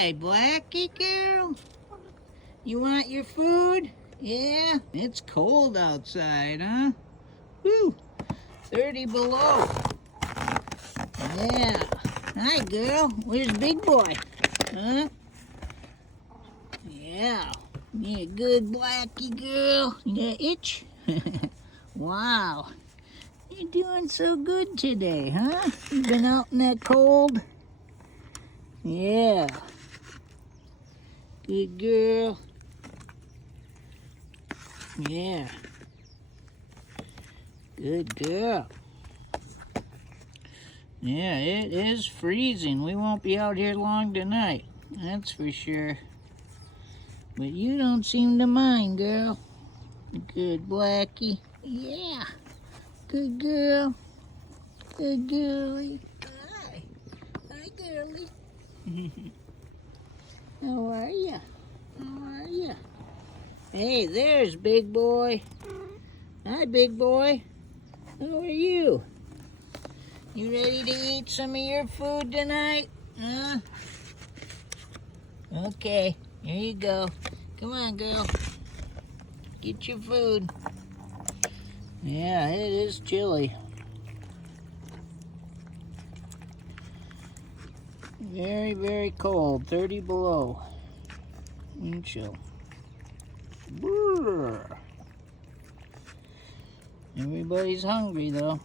Hi, Blackie girl. You want your food? Yeah, it's cold outside, huh? Woo, 30 below. Yeah. Hi, girl. Where's Big Boy? Huh? Yeah. You a good Blackie girl. You got an itch? Wow. You're doing so good today, huh? You been out in that cold? Yeah. Good girl. Yeah. Good girl. Yeah, it is freezing. We won't be out here long tonight. That's for sure. But you don't seem to mind, girl. Good Blackie. Yeah. Good girl. Good girlie. Hi. Hi, girlie. How are ya? How are ya? Hey, there's Big Boy. Hi, Big Boy. How are you? You ready to eat some of your food tonight? Huh? Okay, here you go. Come on, girl. Get your food. Yeah, it is chilly. Very, very cold. 30 below. Wind chill. Brrr. Everybody's hungry, though.